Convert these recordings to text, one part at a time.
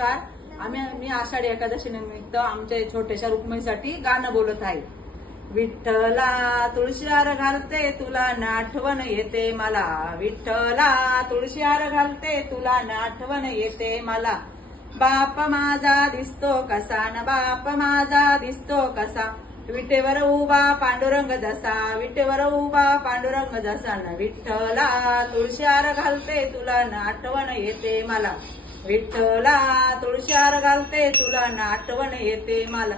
नमस्कार. मी आषाढी एकादशी निमित्त आमच्या छोट्याशा रुक्मिणीसाठी गाणं बोलत आहे. विठ्ठला तुळशीहार घालते तुला आठवण येते मला. विठ्ठला तुळशीहार घालते तुला आठवण येते मला. बाप माझा दिसतो कसा न बाप माझा दिसतो कसा. विटेवर उभा पांडुरंग जसा. विटेवर उभा पांडुरंग जसा न. विठ्ठला तुळशीहार घालते तुला आठवण येते मला. विठ्ठला तुळशीहार घालते तुला आठवण येते मला.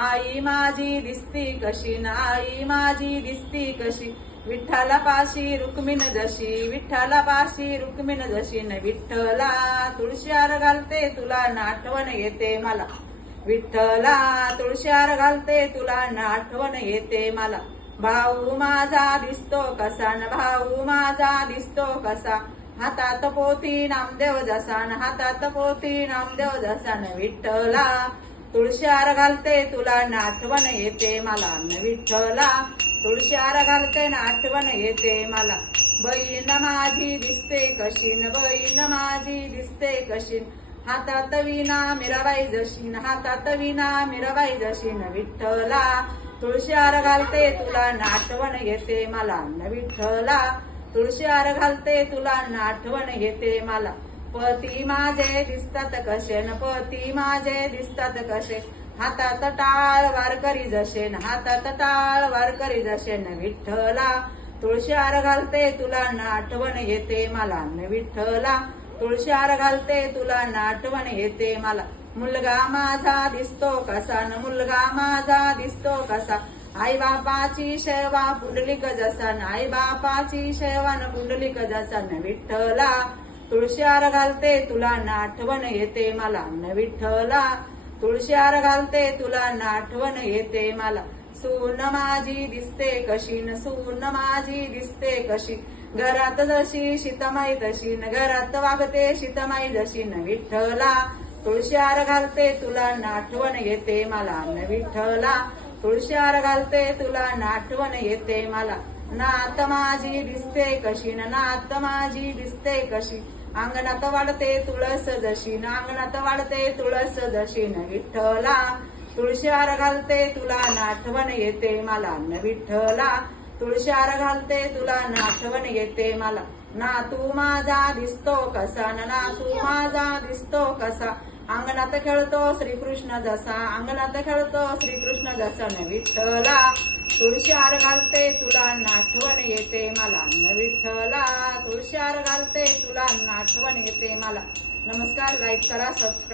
आई माझी दिसती कशी न आई माझी दिसती कशी. विठ्ठला पाशी रुक्मिण जशी. विठ्ठला पाशी रुक्मिण जशी न. विठ्ठला तुळशीहार घालते तुला आठवण येते मला. विठ्ठला तुळशीहार घालते तुला आठवण येते मला. भाऊ माझा दिसतो कसा न भाऊ माझा दिसतो कसा. हातात पोथी नामदेव जसा न हातात पोथी नामदेव जसा न. विठ्ठला तुळशीहार घालते तुला आठवण येते मला. न विठ्ठला तुळशीहार घालते न आठवण येते मला. बहीण माझी दिसते कशी न बहीण माझी दिसते कशी. हातात विना मीराबाई जशी न हातात विना मीराबाई जशी न. विठ्ठला तुळशीहार घालते तुला आठवण येते मला. न विठ्ठला तुळशीहार घालते तुला आठवण येते मला. पती माझे दिसतात कसे न पती माझे दिसतात कसे. हातात टाळ वारकरी जसे न हातात टाळ वारकरी जसे न. विठ्ठला तुळशीहार घालते तुला आठवण येते मला. न विठ्ठला तुळशीहार घालते तुला आठवण येते मला. मुलगा माझा दिसतो कसा न मुलगा माझा दिसतो कसा. आई बापाची सेवा पुंडलिक जसा न आई बापाची सेवा न पुंडलिक जसा न. विठ्ठला तुळशीहार घालते तुला आठवण येते मला. न विठ्ठला तुळशीहार घालते तुला आठवण येते मला. सून माझी दिसते कशी न सून माझी दिसते कशी. घरात जशी सीतामाई तशी न घरात वागते सीतामाई जशी न. विठ्ठला तुळशीहार घालते तुला आठवण येते मला. न विठ्ठला तुळशीहार घालते तुला आठवण येते मला. नात माझी दिसते कशी न नात माझी दिसते कशी. अंगणात वाढते तुळस जशी न अंगणात वाढते तुळस जशी न. विठ्ठला तुळशीहार घालते तुला आठवण येते मला. न विठ्ठला तुळशीहार घालते तुला आठवण येते मला. नातू माझा दिसतो कसा न नातू माझा दिसतो कसा. अंगणात खेळतो श्रीकृष्ण जसा अंगणात खेळतो श्रीकृष्ण जसा न. विठ्ठला तुळशीहार घालते तुला आठवण येते मला. न विठ्ठला तुळशीहार घालते तुला आठवण येते मला. नमस्कार. लाईक करा, सबस्क्राईब